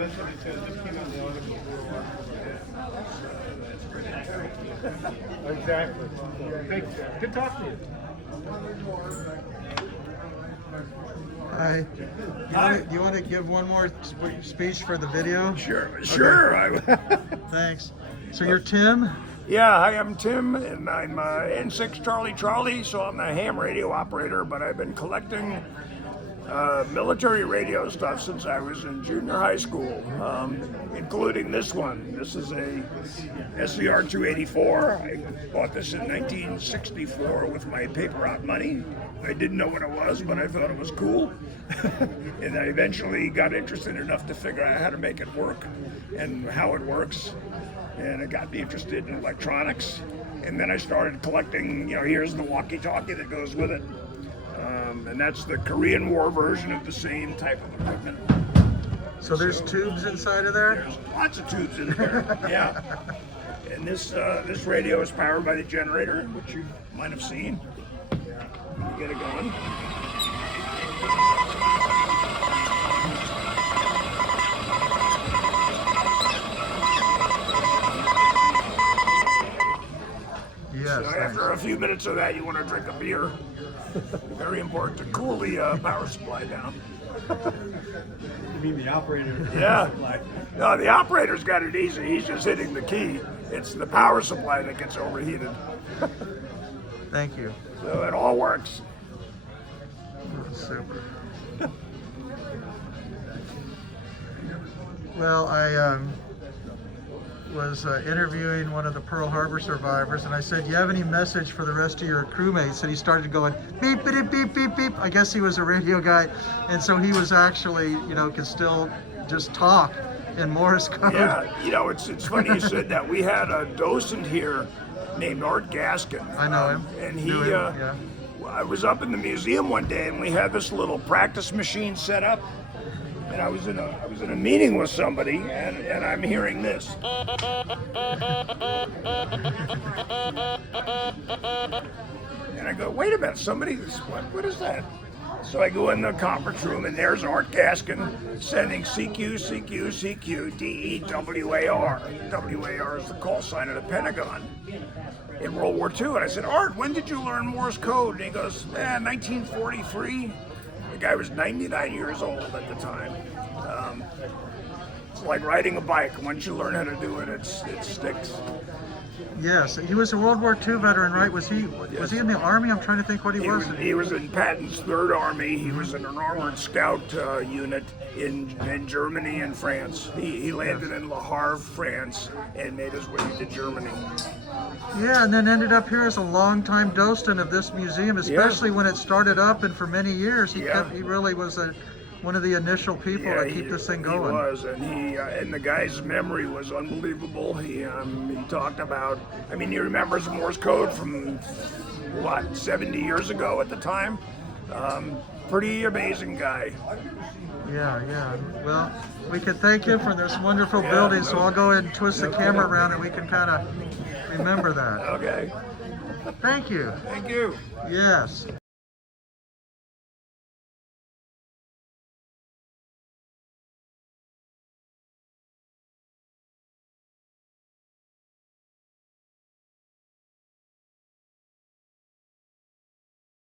That's what it said. This came on the article. Exactly. Thanks, Jeff. Good talking to you. Hi. You want to give one more speech for the video? Sure. Thanks. So you're Tim? Yeah, hi, I'm Tim, and I'm N6 Charlie, so I'm a ham radio operator, but I've been collecting military radio stuff since I was in junior high school, including this one. This is a SCR 284. I bought this in 1964 with my paper route money. I didn't know what it was, but I thought it was cool. And I eventually got interested enough to figure out how to make it work and how it works. And it got me interested in electronics. And then I started collecting, here's the walkie-talkie that goes with it. And that's the Korean War version of the same type of equipment. So there's tubes inside of there? There's lots of tubes in there, yeah. And this radio is powered by the generator, which you might have seen. Let me get it going. Yes. So after a few minutes of that, you want to drink a beer. Very important to cool the power supply down. You mean the operator? Yeah. No, the operator's got it easy. He's just hitting the key. It's the power supply that gets overheated. Thank you. So it all works. Super. Well, I was interviewing one of the Pearl Harbor survivors, and I said, "You have any message for the rest of your crewmates?" And he started going beep, beep, beep, beep, beep. I guess he was a radio guy, and so he was actually, could still just talk in Morse code. Yeah, it's funny you said that. We had a docent here named Art Gaskin. I know him. And Knew him, yeah. I was up in the museum one day, and we had this little practice machine set up. And I was in a meeting with somebody, and I'm hearing this. And I go, wait a minute, what is that? So I go in the conference room, and there's Art Gaskin sending CQ, CQ, CQ, DEWAR. WAR is the call sign of the Pentagon in World War II. And I said, Art, when did you learn Morse code? And he goes, 1943. The guy was 99 years old at the time. It's like riding a bike. Once you learn how to do it, it sticks. Yes, he was a World War II veteran, right? Was he in the Army? I'm trying to think what he was. He was in Patton's 3rd Army. He was in an armored scout unit in Germany and France. He landed in Le Havre, France, and made his way to Germany. Yeah, and then ended up here as a longtime docent of this museum, especially when it started up, and for many years he really was one of the initial people to keep this thing going. He was, and the guy's memory was unbelievable. He talked about, he remembers Morse code from 70 years ago at the time. Pretty amazing guy. Yeah. Well, we can thank you for this wonderful building, so I'll go ahead and twist the camera around and we can kind of remember that. Okay. Thank you. Thank you. Yes.